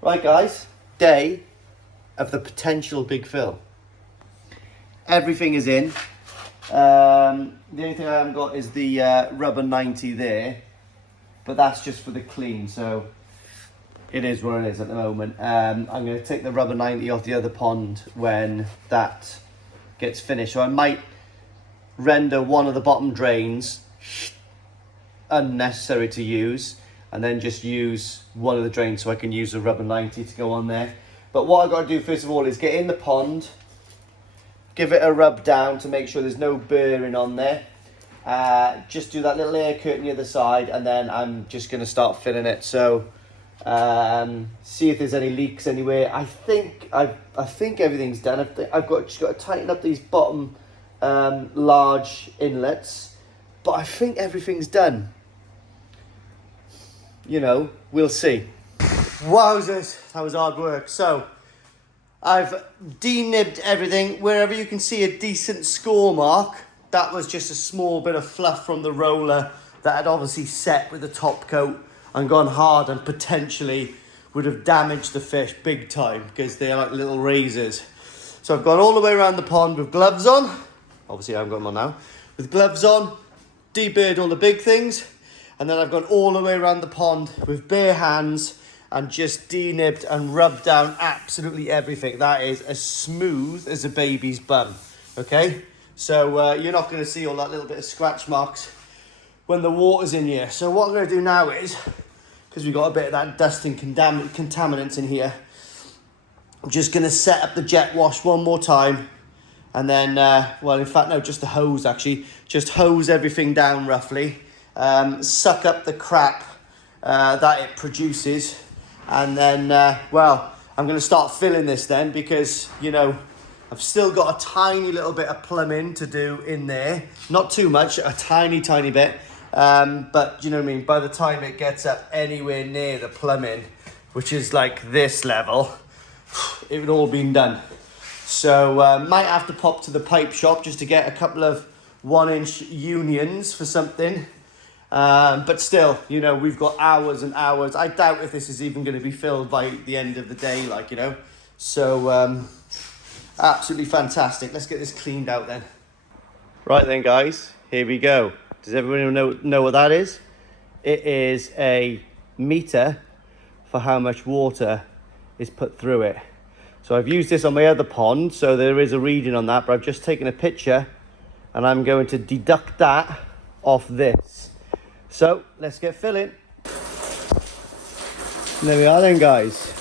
Right guys, day of the potential big fill. Everything is in. The only thing I haven't got is the rubber 90 there, but that's just for the clean, so it is what it is at the moment. I'm going to take the rubber 90 off the other pond when that gets finished. So I might render one of the bottom drains unnecessary to use, and then just use one of the drains so I can use the rubber 90 to go on there. But what I've got to do first of all is get in the pond, give it a rub down to make sure there's no burring on there. Just do that little air curtain the other side, and then I'm just going to start filling it. So see if there's any leaks anywhere. I think everything's done. I've just got to tighten up these bottom large inlets, but I think everything's done. You know, we'll see. Wowzers, that was hard work. So I've denibbed everything. Wherever you can see a decent score mark, that was just a small bit of fluff from the roller that had obviously set with the top coat and gone hard, and potentially would have damaged the fish big time because they're like little razors. So I've gone all the way around the pond with gloves on. Obviously I haven't got them on now. With gloves on, deburred all the big things, and then I've gone all the way around the pond with bare hands and just denibbed and rubbed down absolutely everything. That is as smooth as a baby's bum, okay? So you're not going to see all that little bit of scratch marks when the water's in here. So what I'm going to do now is, because we've got a bit of that dust and contaminants in here, I'm just going to set up the jet wash one more time, and then, well, in fact, no, just the hose actually. Just hose everything down roughly, suck up the crap that it produces, and then, well, I'm going to start filling this then, because, you know, I've still got a tiny little bit of plumbing to do in there. Not too much, a tiny bit. But, you know what I mean, by the time it gets up anywhere near the plumbing, which is like this level, it would all been done. So, might have to pop to the pipe shop just to get a couple of 1-inch unions for something. But still, you know, we've got hours and hours. I doubt if this is even going to be filled by the end of the day, like, you know. So, absolutely fantastic. Let's get this cleaned out then. Right then, guys, here we go. Does everyone know what that is? It is a meter for how much water is put through it. So I've used this on my other pond, so there is a reading on that, but I've just taken a picture and I'm going to deduct that off this. So let's get filling. There we are then, guys.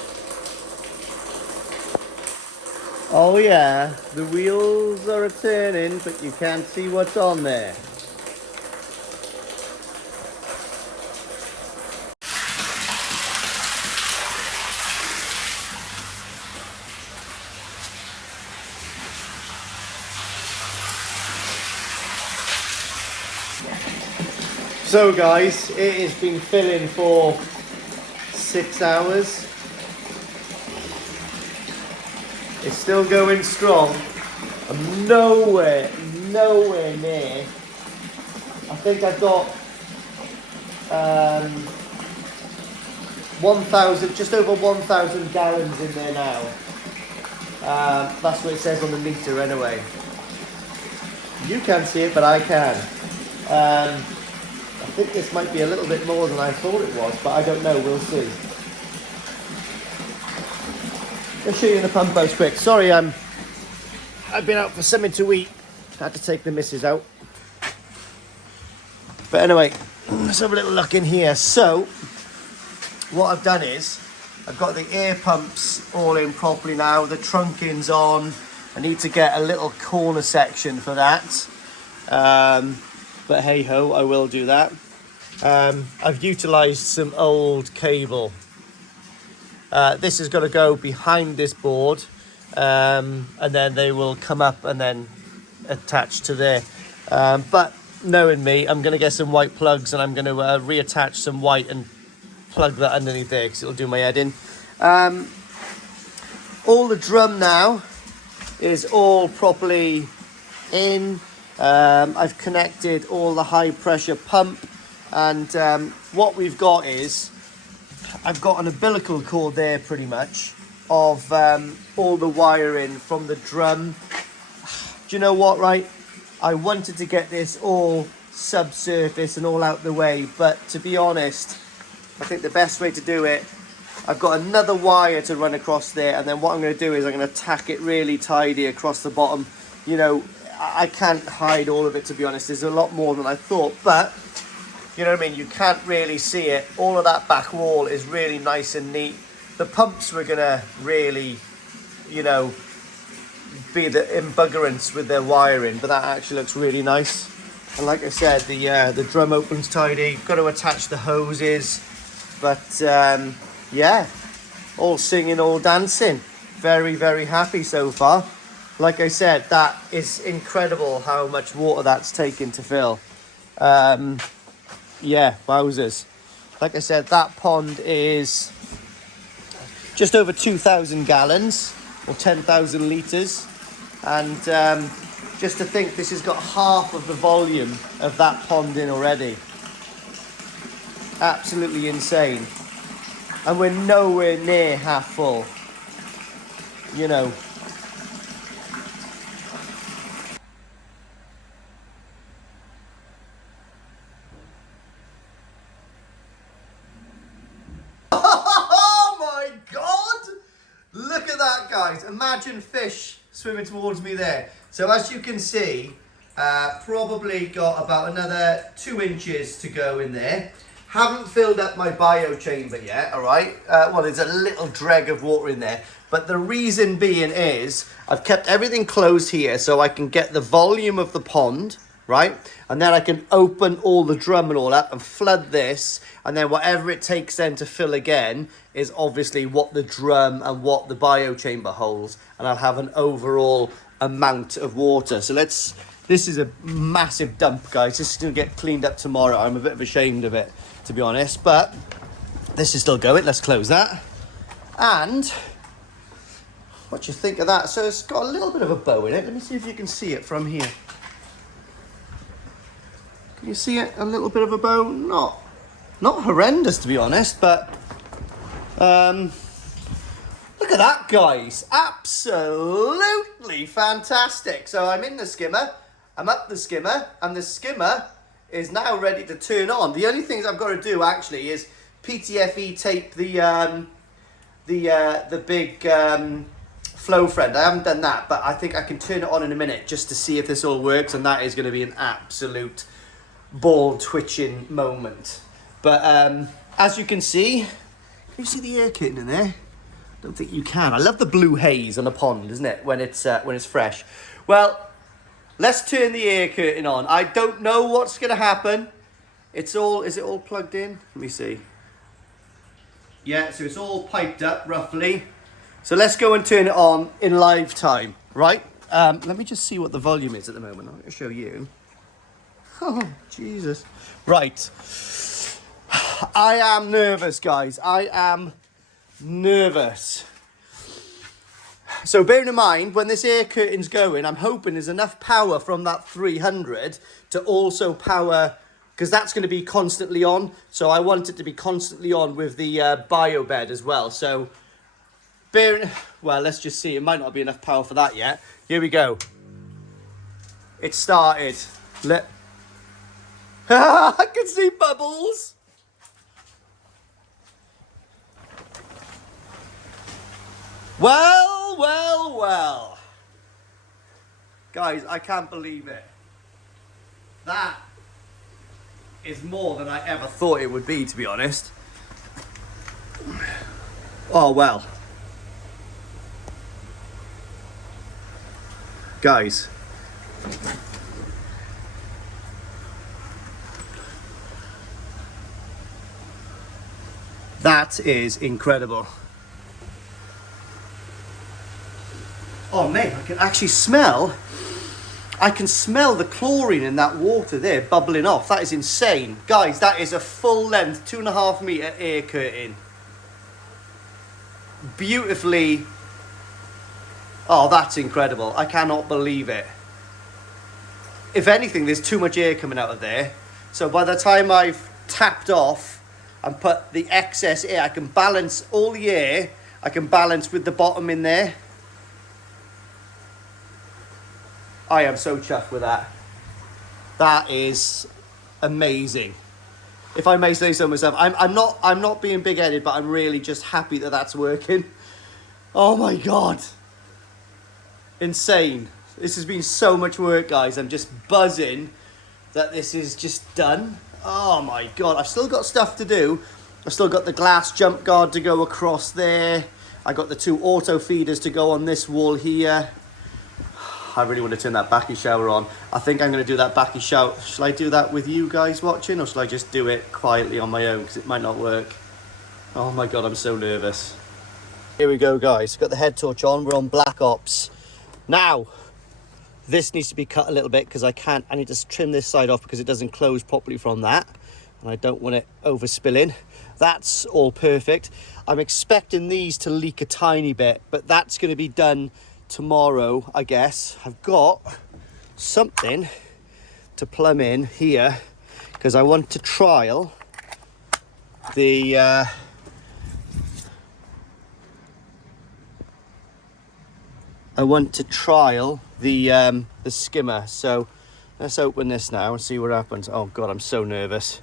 Oh yeah, the wheels are turning, but you can't see what's on there. So guys, it has been filling for 6 hours. It's still going strong. I'm nowhere near. I think I've got 1,000, just over 1,000 gallons in there now. That's what it says on the meter anyway. You can't see it, but I can. I think this might be a little bit more than I thought it was, but I don't know, we'll see. I'll show you in the pump house quick. Sorry, I've been out for something to eat. Had to take the missus out. But anyway, let's have a little look in here. So, what I've done is, I've got the air pumps all in properly now. The trunking's on. I need to get a little corner section for that. But hey ho, I will do that. I've utilised some old cable. This is going to go behind this board, and then they will come up and then attach to there. But knowing me, I'm going to get some white plugs, and I'm going to reattach some white and plug that underneath there because it'll do my head in. All the drum now is all properly in. I've connected all the high pressure pump, and what we've got is I've got an umbilical cord there pretty much of all the wiring from the drum. Do you know what, right? I wanted to get this all subsurface and all out the way, but to be honest, I think the best way to do it, I've got another wire to run across there, and then what I'm going to do is I'm going to tack it really tidy across the bottom. You know, I can't hide all of it, to be honest. There's a lot more than I thought, but you know what I mean? You can't really see it. All of that back wall is really nice and neat. The pumps were going to really, you know, be the embuggerance with their wiring, but that actually looks really nice. And like I said, the drum opens tidy. Got to attach the hoses, but yeah, all singing, all dancing. Very, very happy so far. Like I said, that is incredible how much water that's taken to fill. Yeah, wowzers. Like I said, that pond is just over 2,000 gallons or 10,000 litres. And just to think this has got half of the volume of that pond in already. Absolutely insane. And we're nowhere near half full. You know. Oh my God! Look at that, guys. Imagine fish swimming towards me there. So as you can see, probably got about another 2 inches to go in there. Haven't filled up my bio chamber yet, all right? Well, there's a little dreg of water in there. But the reason being is I've kept everything closed here so I can get the volume of the pond, right? And then I can open all the drum and all that and flood this. And then whatever it takes then to fill again is obviously what the drum and what the bio chamber holds. And I'll have an overall amount of water. So this is a massive dump, guys. This is going to get cleaned up tomorrow. I'm a bit ashamed of it, to be honest. But this is still going. Let's close that. And what do you think of that? So it's got a little bit of a bow in it. Let me see if you can see it from here. Can you see it? A little bit of a bow? Not horrendous, to be honest, but look at that, guys. Absolutely fantastic. So I'm in the skimmer, I'm up the skimmer, and the skimmer is now ready to turn on. The only things I've got to do actually is PTFE tape the big flow friend. I haven't done that, but I think I can turn it on in a minute just to see if this all works, and that is going to be an absolute ball twitching moment. But as you can see you see the air curtain in there? Don't think you can. I love the blue haze on a pond, isn't it, when it's fresh. Well, let's turn the air curtain on. I don't know what's going to happen. Is it all plugged in? Let me see. Yeah, so it's all piped up roughly. So let's go and turn it on in live time, right? Let me just see what the volume is at the moment. I'm going to show you. Oh, Jesus. Right. I am nervous, guys. I am nervous. So bearing in mind, when this air curtain's going, I'm hoping there's enough power from that 300 to also power, because that's going to be constantly on. So I want it to be constantly on with the bio bed as well. So well, let's just see. It might not be enough power for that yet. Here we go. It started. I can see bubbles. Well. Guys, I can't believe it. That is more than I ever thought it would be, to be honest. Oh, well. Guys. That is incredible. Oh mate, I can actually smell, the chlorine in that water there bubbling off. That is insane. Guys, that is a full length 2.5 meter air curtain. Beautifully. Oh, that's incredible. I cannot believe it. If anything, there's too much air coming out of there. So by the time I've tapped off and put the excess air. I can balance all the air. I can balance with the bottom in there. I am so chuffed with that. That is amazing. If I may say so myself, I'm not being big-headed, but I'm really just happy that that's working. Oh my God. Insane. This has been so much work, guys. I'm just buzzing that this is just done. Oh my God. I've still got stuff to do. I've still got the glass jump guard to go across there. I got the 2 auto feeders to go on this wall here. I really want to turn that backy shower on. I think I'm going to do that backy shower. Shall I do that with you guys watching, or shall I just do it quietly on my own, because it might not work? Oh my God, I'm so nervous. Here we go, guys. Got the head torch on. We're on Black Ops. Now, this needs to be cut a little bit because I need to trim this side off because it doesn't close properly from that. And I don't want it overspilling. That's all perfect. I'm expecting these to leak a tiny bit, but that's going to be done tomorrow, I guess. I've got something to plumb in here because I want to trial the the skimmer. So let's open this now and see what happens. Oh God, I'm so nervous.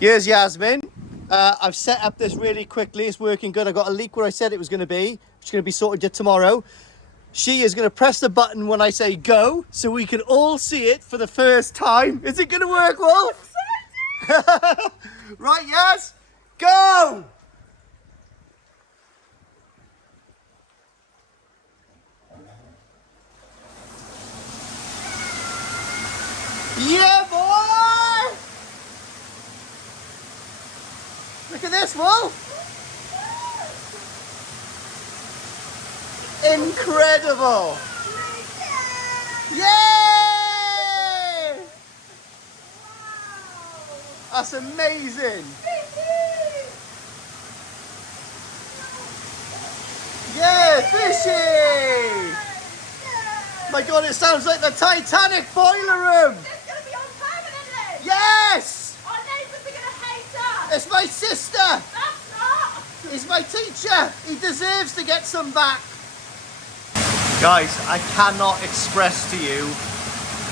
Here's Yasmin. I've set up this really quickly. It's working good. I got a leak where I said it was going to be. It's going to be sorted tomorrow. She is going to press the button when I say go, so we can all see it for the first time. Is it going to work, Wolf? Right, yes? Go! Yeah, boy! Look at this, Wolf! Incredible! Yay! That's amazing! Yeah, fishy! My God, it sounds like the Titanic boiler room! It's gonna be on permanently! Yes! Our neighbours are gonna hate us! It's my sister! That's not! He's my teacher! He deserves to get some back! Guys, I cannot express to you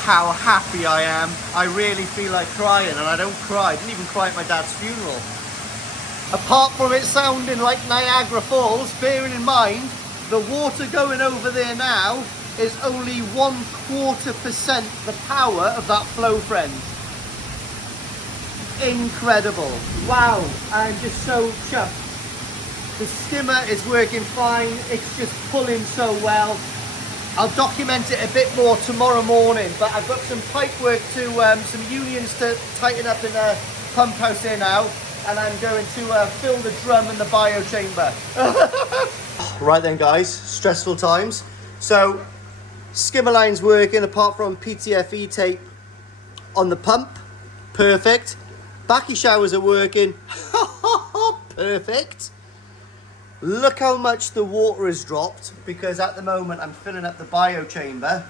how happy I am. I really feel like crying, and I don't cry. I didn't even cry at my dad's funeral. Apart from it sounding like Niagara Falls, bearing in mind the water going over there now is only 1/4% the power of that flow, friend. Incredible. Wow, I'm just so chuffed. The skimmer is working fine. It's just pulling so well. I'll document it a bit more tomorrow morning, but I've got some pipe work to, some unions to tighten up in the pump house here now, and I'm going to fill the drum in the bio chamber. Right then, guys, stressful times. So, skimmer line's working apart from PTFE tape on the pump. Perfect. Backy showers are working. Perfect. Look how much the water has dropped, because at the moment I'm filling up the bio chamber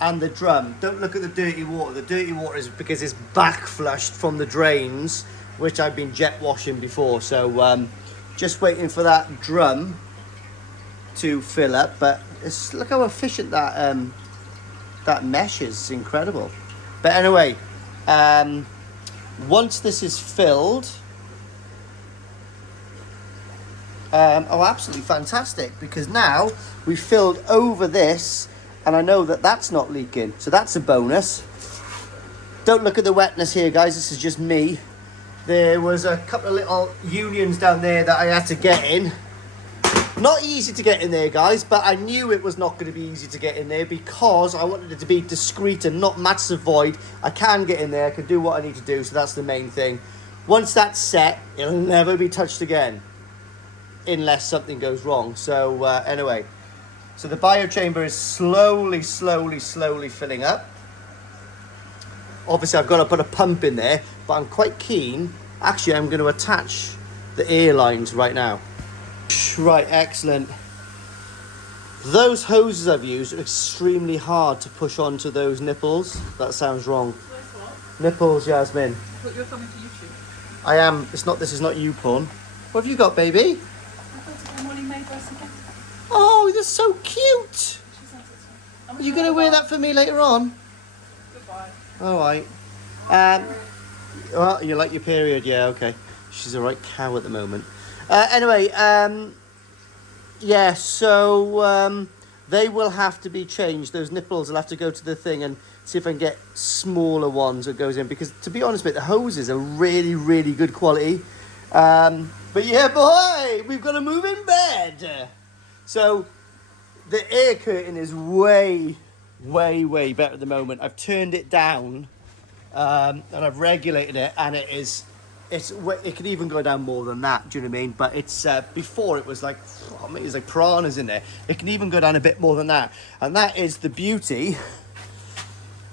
and the drum. Don't look at the dirty water. The dirty water is because it's back flushed from the drains, which I've been jet washing before. So just waiting for that drum to fill up. But look how efficient that that mesh is. It's incredible. But anyway, once this is filled, oh, absolutely fantastic, because now we've filled over this and I know that that's not leaking, so that's a bonus. Don't look at the wetness here, guys. This is just me. There was a couple of little unions down there that I had to get in. Not easy to get in there, guys, but I knew it was not going to be easy to get in there because I wanted it to be discreet and not massive void. I can get in there, I can do what I need to do, so that's the main thing. Once that's set, it'll never be touched again unless something goes wrong. So anyway, so the bio chamber is slowly filling up. Obviously I've got to put a pump in there, but I'm quite keen. Actually, I'm going to attach the air lines right now. Right, excellent. Those hoses I've used are extremely hard to push onto those nipples. That sounds wrong. What? Nipples, Yasmin. But you're coming to YouTube. I am. It's not. This is not you, porn. What have you got, baby? Oh, that's so cute. Are you gonna wear that for me later on? Goodbye. All right. Well, you like your period, yeah? Okay. She's a right cow at the moment. Anyway, yeah. So they will have to be changed. Those nipples will have to go to the thing and see if I can get smaller ones that goes in. Because to be honest, mate, the hoses are really, really good quality. But yeah, boy, we've got to move in bed. So the air curtain is way, way, way better at the moment. I've turned it down and I've regulated it, and it can even go down more than that. Do you know what I mean? But it's before it was like, oh, mate, it's like piranhas in there. It can even go down a bit more than that, and that is the beauty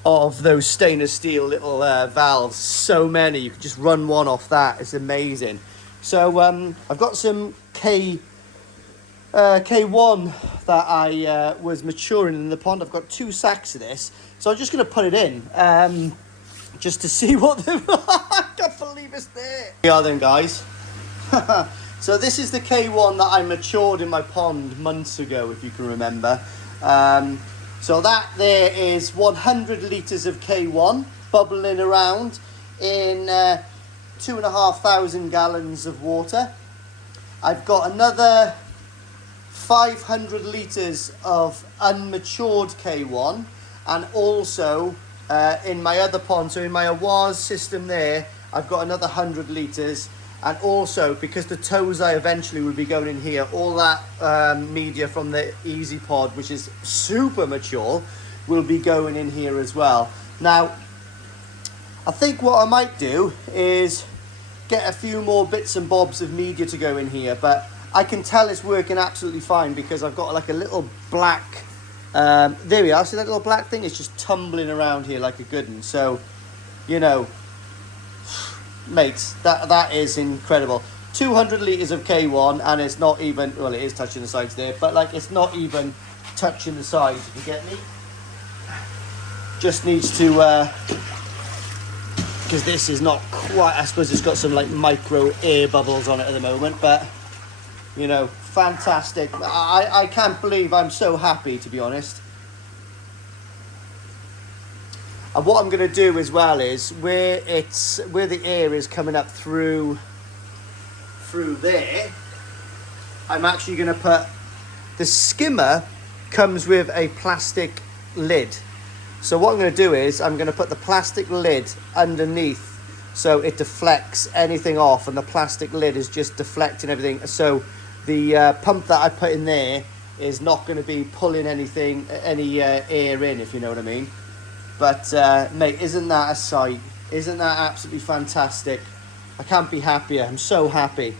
of those stainless steel little valves. So many, you can just run one off that. It's amazing. So I've got some K1 that I was maturing in the pond. I've got 2 sacks of this, so I'm just going to put it in just to see what the I can't believe it's there. Here we are then, guys. So this is the K1 that I matured in my pond months ago, if you can remember. So that there is 100 litres of K1 bubbling around in 2,500 gallons of water. I've got another 500 litres of unmatured K1, and also in my other pond, so in my Awaz system there, I've got another 100 litres, and also because the Tozai eventually will be going in here, all that media from the Easy Pod, which is super mature, will be going in here as well. Now, I think what I might do is get a few more bits and bobs of media to go in here, but I can tell it's working absolutely fine because I've got like a little black, there we are, see that little black thing? It's just tumbling around here like a good one. So, you know, mates, that is incredible. 200 litres of K1, and it's not even, well, it is touching the sides there, but like it's not even touching the sides, if you get me. Just needs to, because this is not quite, I suppose it's got some like micro air bubbles on it at the moment, but you know, fantastic. I can't believe I'm so happy, to be honest. And what I'm going to do as well is where the air is coming up through there, I'm actually going to put, the skimmer comes with a plastic lid. So what I'm going to do is I'm going to put the plastic lid underneath so it deflects anything off, and the plastic lid is just deflecting everything. So the pump that I put in there is not going to be pulling any air in, if you know what I mean. But mate, isn't that a sight? Isn't that absolutely fantastic? I can't be happier. I'm so happy.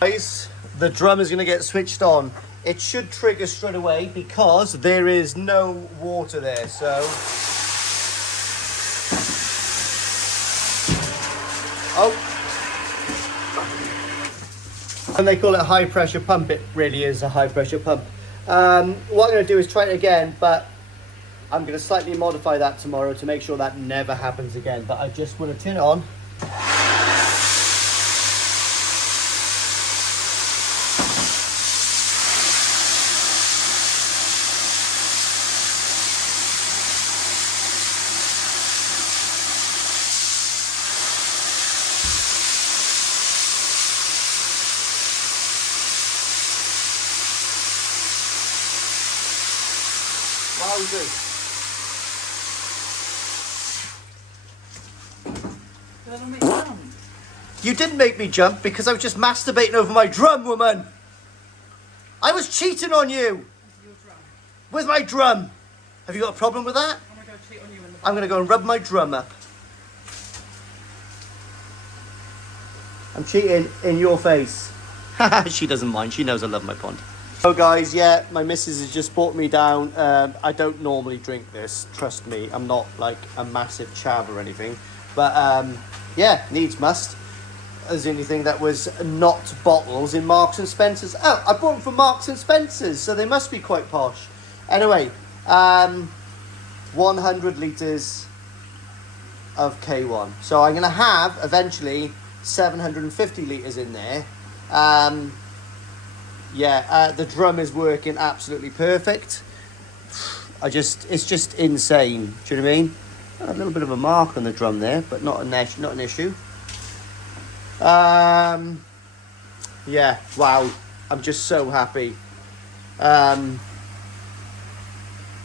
Guys, the drum is going to get switched on. It should trigger straight away because there is no water there. So and they call it a high pressure pump. It really is a high pressure pump. What I'm going to do is try it again, but I'm going to slightly modify that tomorrow to make sure that never happens again. But I just want to turn it on. Wowzers. You didn't make me jump because I was just masturbating over my drum, woman. I was cheating on you. With my drum. Have you got a problem with that? I'm going to go and rub my drum up. I'm cheating in your face. She doesn't mind. She knows I love my pond. So guys, yeah, my missus has just brought me down. I don't normally drink this. Trust me. I'm not like a massive chav or anything. But yeah, needs must. There's the only thing that was not bottles in Marks and Spencer's. Oh, I bought them from Marks and Spencer's, so they must be quite posh. Anyway, 100 litres of K1. So I'm going to have, eventually, 750 litres in there. The drum is working absolutely perfect. It's just insane. Do you know what I mean? A little bit of a mark on the drum there, but not an issue. Yeah, wow. I'm just so happy.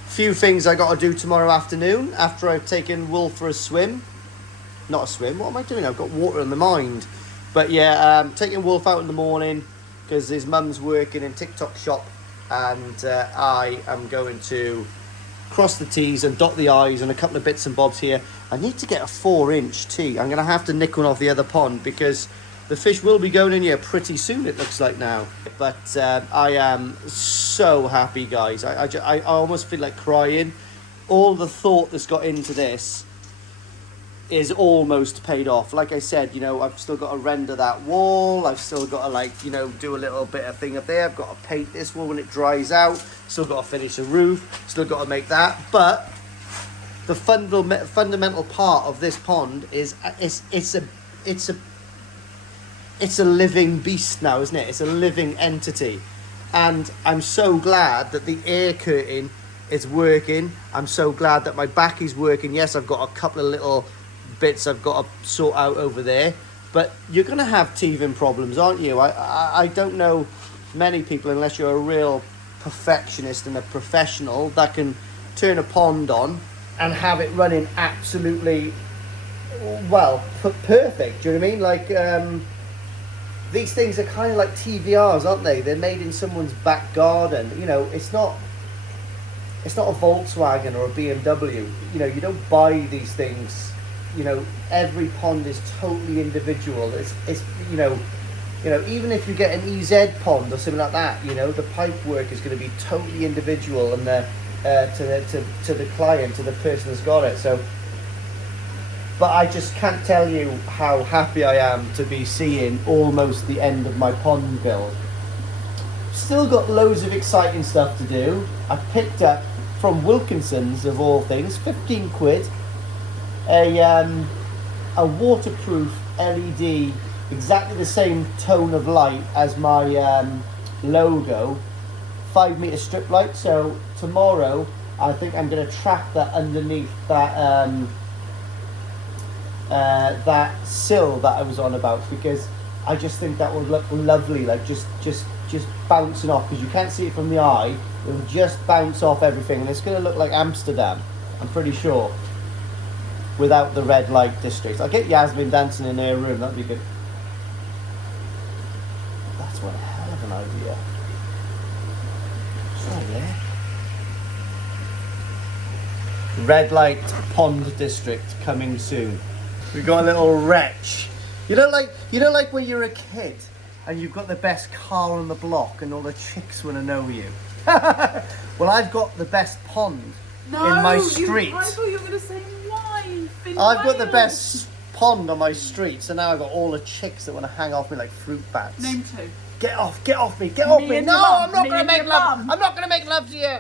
Few things I got to do tomorrow afternoon after I've taken Wolf for a swim. Not a swim, what am I doing? I've got water in my mind. But yeah, taking Wolf out in the morning because his mum's working in TikTok shop, and I am going to cross the T's and dot the I's and a couple of bits and bobs here. I need to get a 4-inch T. I'm going to have to nick one off the other pond because the fish will be going in here pretty soon, it looks like now. But I am so happy, guys. I almost feel like crying. All the thought that's got into this is almost paid off. Like I said, you know, I've still got to render that wall. I've still got to, like, you know, do a little bit of thing up there. I've got to paint this wall when it dries out. Still got to finish the roof. Still got to make that. But the fundamental part of this pond is it's a living beast now, isn't it? It's a living entity. And I'm so glad that the air curtain is working. I'm so glad that my back is working. Yes, I've got a couple of little bits I've got to sort out over there. But you're going to have teething problems, aren't you? I don't know many people, unless you're a real perfectionist and a professional, that can turn a pond on and have it running absolutely, well, perfect. Do you know what I mean? Like, these things are kind of like TVRs, aren't they? They're made in someone's back garden. You know, it's not a Volkswagen or a BMW. You know, you don't buy these things. You know, every pond is totally individual. It's you know, even if you get an EZ pond or something like that, you know, the pipe work is going to be totally individual, and to the client, to the person that's got it. So, but I just can't tell you how happy I am to be seeing almost the end of my pond build. Still got loads of exciting stuff to do. I picked up from Wilkinson's, of all things, 15 quid, a waterproof LED, exactly the same tone of light as my logo, 5-meter strip light. So tomorrow I think I'm going to trap that underneath that that sill that I was on about, because I just think that would look lovely, like just bouncing off, because you can't see it from the eye. It will just bounce off everything, and it's going to look like Amsterdam, I'm pretty sure, without the red light district. I'll get Yasmin dancing in her room, that'd be good. That's one hell of an idea. Oh yeah. Red light pond district coming soon. We got a little wretch. You know, like when you're a kid and you've got the best car on the block and all the chicks want to know you. Well, I've got the best pond in my street. I thought you were going to say wife. I've got the best pond on my street, so now I've got all the chicks that want to hang off me like fruit bats. Name 2. Get off me, get off me. and No, your mum. I'm not Me going to and make your love. mum. I'm not going to make love to you.